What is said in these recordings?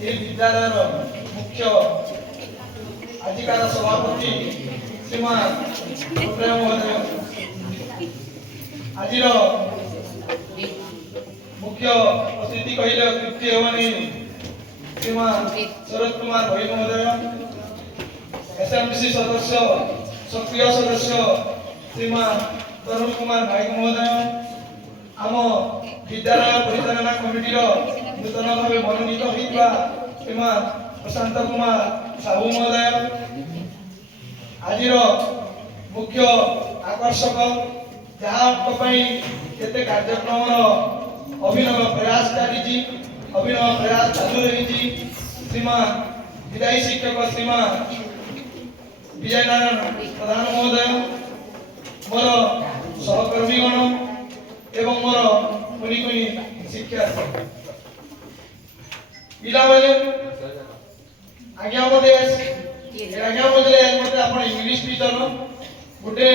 এই বিদ্যালয়ର মুখ্য ଆଜିକାର ସଭାପତି ଶ୍ରୀମାନ ପ୍ରେମ ମହୋଦୟ, ଆଜିର ମୁଖ୍ୟ ଅତିଥି କହିଲେ ଅତ୍ୟୁକ୍ତି ହେବନି ଶ୍ରୀମାନ ଶରତ କୁମାର ଭୋଇ ମହୋଦୟ, ଏସଏମସି ସଦସ୍ୟ ସକ୍ରିୟ ସଦସ୍ୟ ଶ୍ରୀମାନ ତରୁଣ କୁମାର ନାୟକ ମହୋଦୟ, ଆମ ବିଦ୍ୟାଳୟ ପରିଚାଳନା କମିଟିର ନୂତନ ଭାବେ ମନୋନୀତ ହୋଇଥିବା ଶ୍ରୀମାନ ପ୍ରଶାନ୍ତ କୁମାର ସାହୁ ମହୋଦୟ, ଆଜିର ମୁଖ୍ୟ ଆକର୍ଷକ ଯାହାଙ୍କ ପାଇଁ କେତେ କାର୍ଯ୍ୟକ୍ରମର ଅଭିନବ ପ୍ରୟାସ ଚାଲିଛି, ଅଭିନବ ପ୍ରୟାସ ଚାଲୁ ରହିଛି, ଶ୍ରୀମାନ ବିଦାୟୀ ଶିକ୍ଷକ ଶ୍ରୀମାନ ବିଜୟ ନାରାୟଣ ପ୍ରଧାନ ମହୋଦୟ, ମୋର ସହକର୍ମୀଗଣ ଏବଂ ମୋର କୁନି କୁନି ଶିକ୍ଷାର୍ଥୀ ପିଲାମାନେ, ଆଜ୍ଞା ମତେ ଆପଣ ଇଂଲିଶ ଟିଚର ଗୋଟେ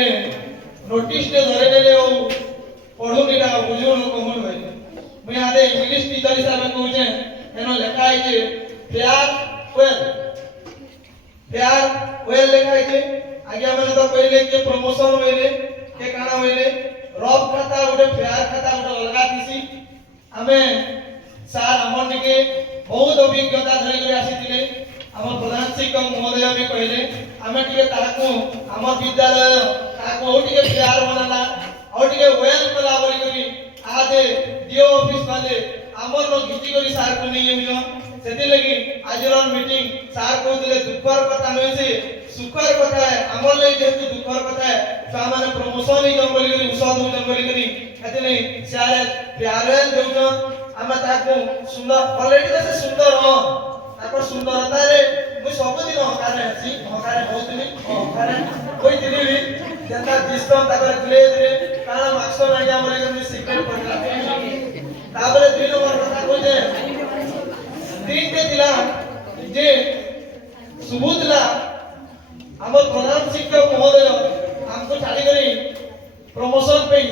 ନୋଟିସ ଟେ ଧରେଇ ଦେଲେ ଆଉ ପଢୁନି ନା ବୁଝୁନ କମନ ଭାଇ ମୁଇଁ ଆଦେ ଇଂଲିଶ ଟିଚର ହିସାବରେ କହୁଛେ ଏନ ଲେଖା ହେଇଛି ଫେୟାର ୱେଲ ଲେଖା ହେଇଛି। ଆଜ୍ଞା ମାନେ ତ କହିଲେ କି ପ୍ରମୋଶନ ହଇଲେ କେ କାଣା ହଇଲେ ରଫ ଖାତା ଗୋଟେ ଫେୟାର ଖାତା ଗୋଟେ ଅଲଗା ଦିସି। ଆମେ ସାର୍ ଆମର ଟିକେ ବହୁତ ଅଭିଜ୍ଞତା ଧରିକରି ଆସିଥିଲେ, ଆମ ପ୍ରଧାନ ଶିକ୍ଷକ ମହୋଦୟ ବି କହିଲେ ଆମେ ଟିକେ ତାହାକୁ ଆମ ବିଦ୍ୟାଳୟ ତାହାକୁ ଆଉ ଟିକେ ଫେୟାର ବନାଲା ଆଉ ଟିକେ ୱେଲ କଲା ବୋଲିକରି ଆଦେ ଡିଓ ଅଫିସ ବାଲେ ଆମର ଘିଚିକରି ସାର୍କୁ ନେଇ ଯାଉଛନ୍। ସେଥିଲାଗି ଆଜିର ମିଟିଂ ସାର୍ କହୁଥିଲେ ଦୁଃଖର କଥା ନୁହେଁ ସେ ସୁଖର କଥା ହେ, ଆମର ଲାଗି ଯେହେତୁ ଦୁଃଖର କଥା ହେ ଛୁଆମାନେ ପ୍ରମୋଶନ ହେଇଛନ୍ ବୋଲିକରି ଉତ୍ସାହ ଦଉଛନ୍ ବୋଲିକରି ସେଥିଲାଗି ସାର୍ ଫେୟାରୱେଲ ଦଉଛନ୍। ଆମେ ତାହାକୁ ସୁନ୍ଦର ଅଲରେଡି ତ ସେ ସୁନ୍ଦର ତାଙ୍କର ସୁନ୍ଦରତାରେ ମୁଁ ସବୁଦିନ ଅହଙ୍କାର ଅଛି, ଅହଙ୍କାର ହଉଥିଲି ଅହଙ୍କାର ହୋଇଥିଲି ବି ଯେନ୍ତା ଦିଶନ ତାପରେ ଧୀରେ ଧୀରେ କାରଣ ମାକ୍ସର ଆଜ୍ଞା ବୋଲିକରି ସିକ୍ରେଟ ପଡିଲା। ତାପରେ 2 ନମ୍ବର କଥା କହୁଛେ ତିନଟେ ଥିଲା ଯେ ସୁବୁଥିଲା ଆମ ପ୍ରଧାନ ଶିକ୍ଷକ ମହୋଦୟ ଆମକୁ ଛାଡ଼ିକରି ପ୍ରମୋଶନ ପାଇଁ